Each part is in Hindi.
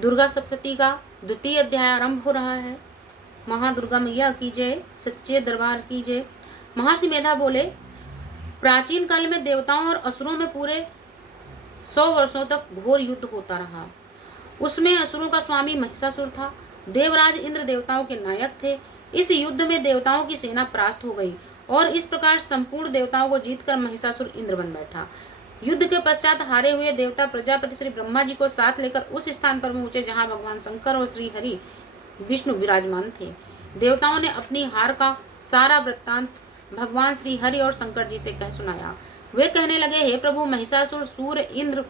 दुर्गा सप्तशती का द्वितीय अध्याय आरंभ हो रहा है। महादुर्गा मैया की जय, सच्चे दरबार की जय। महर्षि मेधा बोले, प्राचीन काल में देवताओं और असुरों में पूरे 100 वर्षों तक घोर युद्ध होता रहा। उसमें असुरों का स्वामी महिषासुर था। देवराज इंद्र देवताओं के नायक थे। इस युद्ध में देवताओं की सेना परास्त हो गई और इस प्रकार संपूर्ण देवताओं को जीतकर महिषासुर इंद्र बन बैठा। युद्ध के पश्चात हारे हुए देवता प्रजापति श्री ब्रह्मा जी को साथ लेकर उस स्थान पर पहुंचे जहां भगवान शंकर और श्री हरि विष्णु विराजमान थे। देवताओं ने अपनी हार का सारा वृत्तांत भगवान श्री हरि और शंकर जी से कह सुनाया। वे कहने लगे, हे प्रभु, महिषासुर सूर्य, इंद्र,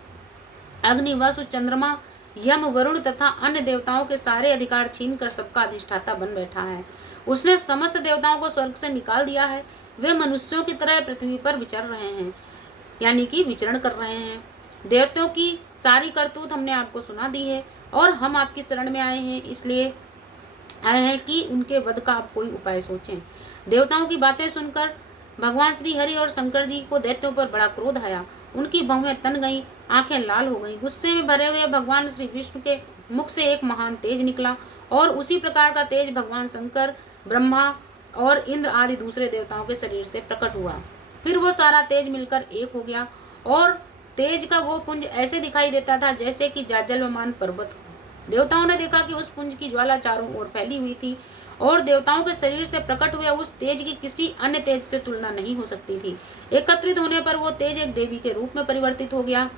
अग्नि, वसु, चंद्रमा, यम, वरुण तथा अन्य देवताओं के सारे अधिकार छीनकर सबका अधिष्ठाता बन बैठा है। उसने समस्त देवताओं को स्वर्ग से निकाल दिया है। वे मनुष्यों की तरह पृथ्वी पर विचर रहे हैं, यानी कि विचरण कर रहे हैं। देवताओं की सारी करतूत हमने आपको सुना दी है और हम आपकी शरण में आए हैं, इसलिए आए हैं कि उनके वध का आप कोई उपाय सोचें। देवताओं की बातें सुनकर भगवान श्री हरि और शंकर जी को दैत्यों पर बड़ा क्रोध आया। उनकी भौहें तन गईं, आंखें लाल हो गईं। गुस्से में भरे हुए भगवान श्री विष्णु के मुख से एक महान तेज निकला और उसी प्रकार का तेज भगवान शंकर, ब्रह्मा और इंद्र आदि दूसरे देवताओं के शरीर से प्रकट हुआ। फिर वो सारा तेज मिलकर एक हो गया और तेज का वो पुंज ऐसे दिखाई देता था जैसे कि जाजलमान पर्वत हो। देवताओं ने देखा कि उस पुंज की ज्वाला चारों ओर फैली हुई थी और देवताओं के शरीर से प्रकट हुए उस तेज की किसी अन्य तेज से तुलना नहीं हो सकती थी। एकत्रित होने पर वो तेज एक देवी के रूप में परिवर्तित हो गया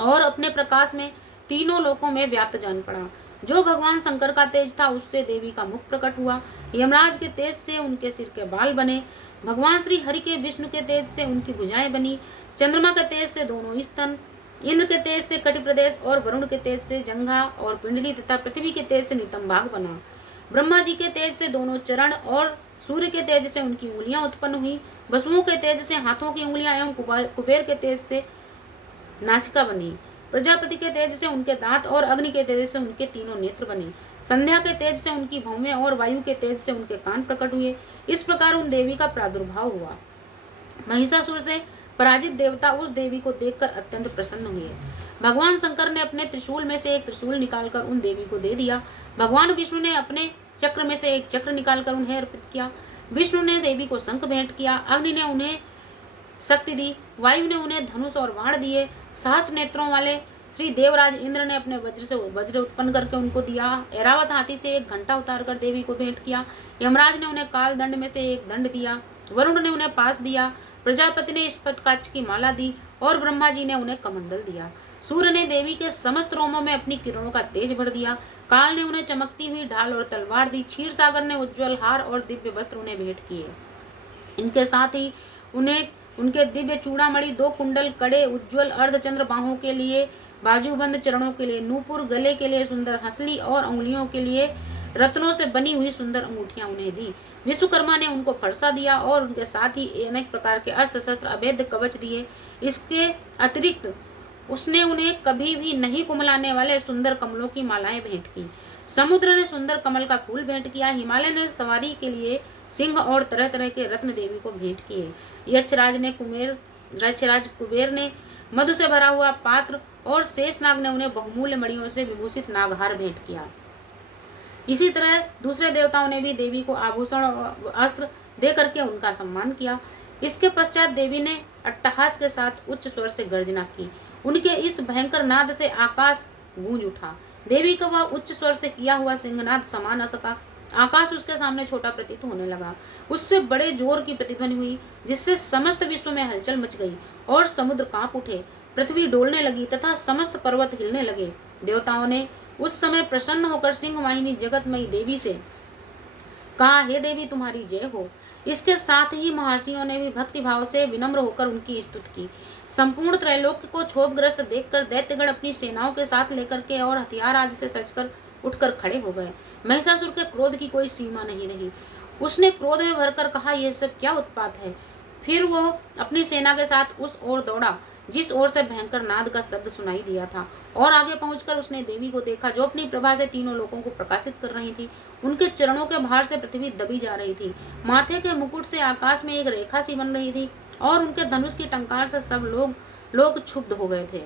और अपने प्रकाश में तीनों लोकों में व्याप्त जान पड़ा। जो भगवान शंकर का तेज था उससे देवी का मुख प्रकट हुआ। यमराज के तेज से उनके सिर के बाल बने। भगवान श्री हरि के विष्णु के तेज से उनकी भुजाएं बनी। चंद्रमा के तेज से दोनों स्तन, इंद्र के तेज से कटि प्रदेश और वरुण के तेज से जंघा और पिंडली तथा पृथ्वी के तेज से नितंब भाग बना। ब्रह्मा जी के तेज से दोनों चरण और सूर्य के तेज से उनकी उंगलियां उत्पन्न हुई। वसुओं के तेज से हाथों की उंगलियां एवं कुबेर के तेज से नासिका बनी। प्रजापति के तेज से उनके दांत और अग्नि के तेज से उनके तीनों नेत्र बने। संध्या के तेज से उनकी भौहें और वायु के तेज से उनके कान प्रकट हुए। इस प्रकार उन देवी का प्रादुर्भाव हुआ। महिषासुर से पराजित देवता उस देवी को देखकर अत्यंत प्रसन्न हुए। भगवान शंकर ने अपने त्रिशूल में से एक त्रिशूल निकालकर उन देवी को दे दिया। भगवान विष्णु ने अपने चक्र में से एक चक्र निकालकर उन्हें अर्पित किया। विष्णु ने देवी को शंख भेंट किया। अग्नि ने उन्हें शक्ति दी। वायु ने उन्हें धनुष और बाण दिए। सहस्त्र नेत्रों वाले श्री देवराज इंद्र ने अपने वज्र से वज्र उत्पन्न करके उनको दिया। ऐरावत हाथी से एक घंटा उतारकर देवी को भेंट किया। यमराज ने उन्हें काल दंड में से एक दंड दिया। वरुण ने उन्हें पास दिया। प्रजापति ने स्फटिकाक्ष की माला दी और ब्रह्मा जी ने उन्हें कमंडल दिया। सूर्य ने देवी के समस्त रोमों में अपनी किरणों का तेज भर दिया। काल ने उन्हें चमकती हुई ढाल और तलवार दी। क्षीर सागर ने उज्ज्वल हार और दिव्य वस्त्र उन्हें भेंट किए। इनके साथ ही उन्हें उनके दिव्य चूड़ामणि, 2 कुंडल, कड़े, उज्ज्वल अर्धचंद्र बाहों के लिए, बाजूबंद चरणों के लिए नूपुर, गले के लिए सुंदर हंसली और उंगलियों के लिए रत्नों से बनी हुई सुंदर अंगूठियां उन्हें दी। विश्वकर्मा ने उनको फरसा दिया और उनके साथ ही अनेक प्रकार के अस्त्र शस्त्र, अभेद्य कवच दिए। इसके अतिरिक्त उसने उन्हें कभी भी नहीं कुमलाने वाले सुंदर कमलों की मालाएं भेंट की। समुद्र ने सुंदर कमल का फूल भेंट किया। हिमालय ने सवारी के लिए सिंह और तरह तरह के रत्न देवी को भेंट किए। यक्षराज कुबेर ने मधु से भरा हुआ पात्र और शेषनाग ने उन्हें बहुमूल्य मणियों से विभूषित नागहार भेंट किया। इसी तरह दूसरे देवताओं ने भी देवी को आभूषण और अस्त्र दे करके उनका सम्मान किया। इसके पश्चात देवी ने अट्टहास के साथ उच्च स्वर से गर्जना की। उनके इस भयंकर नाद से आकाश गूंज उठा। देवी का वह उच्च स्वर से किया हुआ सिंहनाद समा न सका। आकाश उसके सामने छोटा प्रतीत होने लगा। उससे बड़े जोर की प्रतिध्वनि हुई जिससे समस्त विश्व में हलचल मच गई और समुद्र कांप उठे, पृथ्वी डोलने लगी तथा समस्त पर्वत हिलने लगे। देवताओं ने उस समय प्रसन्न होकर सिंह वाहिनी जगतमयी देवी से कहा, हे देवी, तुम्हारी जय हो। इसके साथ ही महर्षियों ने भी भक्ति भाव से विनम्र होकर उनकी स्तुति की। संपूर्ण त्रैलोक्य को क्षोभग्रस्त देखकर दैत्यगण अपनी सेनाओं के साथ लेकर के और हथियार आदि से सजकर उठकर खड़े हो गए। महिषासुर के क्रोध की कोई सीमा नहीं रही। उसने क्रोध में भरकर कहा, यह सब क्या उत्पात है। फिर वो अपनी सेना के साथ उस ओर दौड़ा जिस ओर से भयंकर नाद का शब्द सुनाई दिया था और आगे पहुंचकर उसने देवी को देखा जो अपनी प्रभा से तीनों लोगों को प्रकाशित कर रही थी। उनके चरणों के भार से पृथ्वी दबी जा रही थी। माथे के मुकुट से आकाश में एक रेखा सी बन रही थी और उनके धनुष की टंकार से सब लोग क्षुब्ध हो गए थे।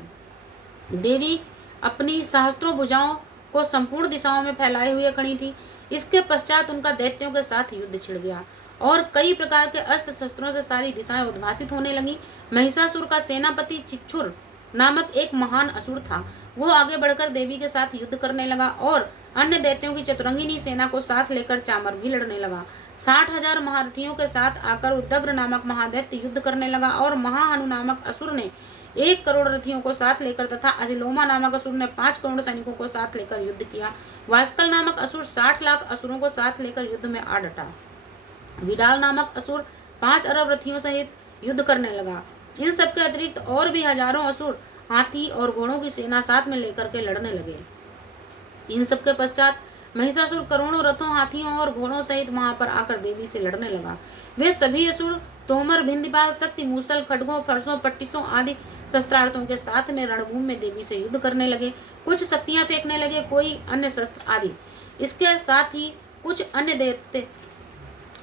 देवी अपनी सहस्त्रों भुजाओं को संपूर्ण दिशाओं में फैलाए हुए खड़ी थी। इसके पश्चात उनका दैत्यों के साथ युद्ध छिड़ गया और कई प्रकार के अस्त्र शस्त्रों से सारी दिशाएं उद्भासित होने लगी। महिषासुर का सेनापति चिच्छुर नामक एक महान असुर था। वो आगे बढ़कर देवी के साथ युद्ध करने लगा और अन्य दैत्यों की चतुरंगिनी सेना को साथ लेकर चामर भी लड़ने लगा। 60,000 महारथियों के साथ आकर उद्दग्र नामक महादैत्य युद्ध करने लगा और महाहनु नामक असुर ने 1 करोड़ रथियों को साथ लेकर तथा अजिलोमा नामक असुर ने 5 करोड़ सैनिकों को साथ लेकर युद्ध किया। वास्कल नामक असुर 60 लाख असुरों को साथ लेकर युद्ध में आ डटा। विडाल नामक असुर 5 अरब रथियों सहित युद्ध करने लगा। इन सबके अतिरिक्त और भी हजारों असुर हाथी और घोड़ों की सेना साथ में लेकर के लड़ने लगे। इन सबके पश्चात महिषासुर करोड़ों रथों, हाथियों और घोड़ों सहित वहां पर आकर देवी से लड़ने लगा। वे सभी असुर तोमर, भिंदीपाल, शक्ति, मूसल, खड्गों, फरसों, पट्टिसों आदि शस्त्रार्थों के साथ में रणभूमि में देवी से युद्ध करने लगे। कुछ शक्तियां फेंकने लगे, कोई अन्य शस्त्र आदि। इसके साथ ही कुछ अन्य दैत्य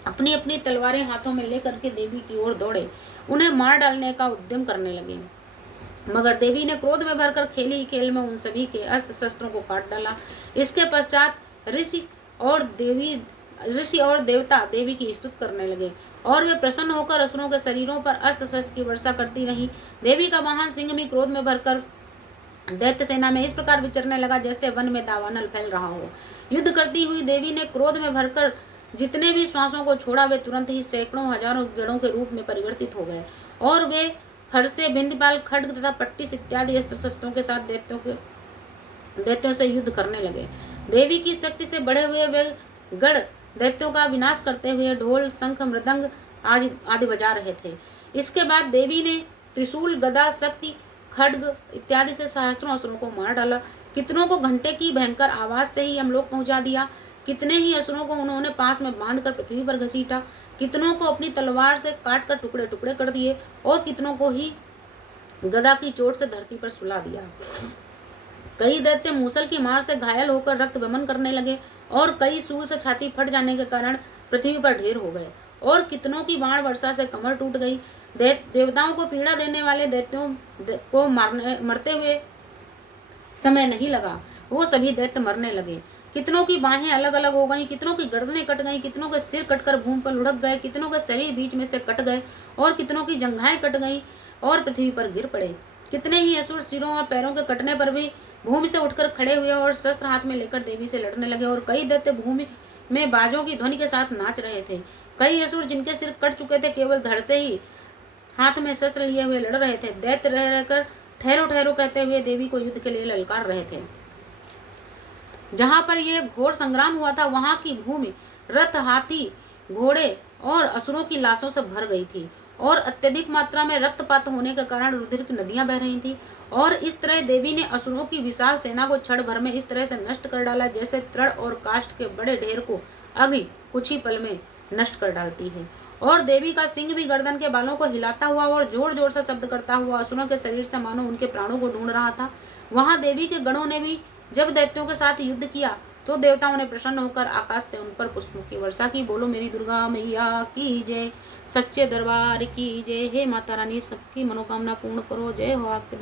अपनी अपनी तलवारें हाथों में लेकर के देवी की ओर दौड़े, उन्हें मार डालने का उद्यम करने लगे। मगर देवी ने क्रोध में भरकर खेल ही खेल में उन सभी के अस्त्र शस्त्रों को काट डाला। इसके पश्चात ऋषि और देवता देवी की स्तुति करने लगे और वे प्रसन्न होकर असुरों के शरीरों पर अस्त्र शस्त्र की वर्षा करती रही। देवी का महान सिंह भी क्रोध में भरकर दैत्य सेना में इस प्रकार विचरने लगा जैसे वन में दावानल फैल रहा हो। युद्ध करती हुई देवी ने क्रोध में भरकर जितने भी श्वासों को छोड़ा वे तुरंत ही सैकड़ों हजारों गणों के रूप में परिवर्तित हो गए और वे फरसे, भिंदीपाल, खड्ग तथा पट्टिस इत्यादि अस्त्र शस्त्रों के साथ दैत्यों से युद्ध करने लगे। देवी की शक्ति से बढ़े हुए वे गढ़ दैत्यों का विनाश करते हुए ढोल, शंख, मृदंग आदि बजा रहे थे। इसके बाद देवी ने त्रिशूल, गदा, शक्ति, खड्ग इत्यादि से सहस्त्रों असुरों को मार डाला। कितनों को घंटे की भयंकर आवाज से ही यमलोक पहुंचा दिया। कितने ही असुरों को उन्होंने पास में बांधकर पृथ्वी पर घसीटा। कितनों को अपनी तलवार से काट कर टुकड़े टुकड़े कर दिए और कितनों को ही गदा की चोट से धरती पर सुला दिया। कई दैत्य मूसल की मार से घायल होकर रक्त वमन करने लगे और कई सूल से छाती फट जाने के कारण पृथ्वी पर ढेर हो गए और कितनों की बाण वर्षा से कमर टूट गई। देवताओं को पीड़ा देने वाले दैत्यों को मरते हुए समय नहीं लगा, वो सभी दैत्य मरने लगे। कितनों की बाहें अलग अलग हो गई, कितनों की गर्दनें कट गई, कितनों के सिर कटकर भूमि पर लुढ़क गए, कितनों के शरीर बीच में से कट गए और कितनों की जंघाएं कट गई और पृथ्वी पर गिर पड़े। कितने ही असुर सिरों और पैरों के कटने पर भी भूमि से उठकर खड़े हुए और शस्त्र हाथ में लेकर देवी से लड़ने लगे और कई दैत्य भूमि में बाजों की ध्वनि के साथ नाच रहे थे। कई असुर जिनके सिर कट चुके थे केवल धड़ से ही हाथ में शस्त्र लिए हुए लड़ रहे थे। दैत्य रह रहकर ठहरो ठहरो कहते हुए देवी को युद्ध के लिए ललकार रहे थे। जहां पर यह घोर संग्राम हुआ था वहां की भूमि रथ, हाथी, घोड़े और असुरों की लाशों से भर गई थी और अत्यधिक मात्रा में रक्तपात होने के कारण रुधिर की नदियां बह रही थी और इस तरह देवी ने असुरों की विशाल सेना को क्षण भर में इस तरह से नष्ट कर डाला जैसे तृण और काष्ठ के बड़े ढेर को अग्नि कुछ ही पल में नष्ट कर डालती है। और देवी का सिंह भी गर्दन के बालों को हिलाता हुआ और जोर जोर से शब्द करता हुआ असुरों के शरीर से मानो उनके प्राणों को ढूंढ रहा था। वहां देवी के गणों ने भी जब दैत्यों के साथ युद्ध किया तो देवताओं ने प्रसन्न होकर आकाश से उन पर पुष्पों की वर्षा की। बोलो मेरी दुर्गा मैया की जय, सच्चे दरबार की जय। हे माता रानी सबकी मनोकामना पूर्ण करो। जय हो आपके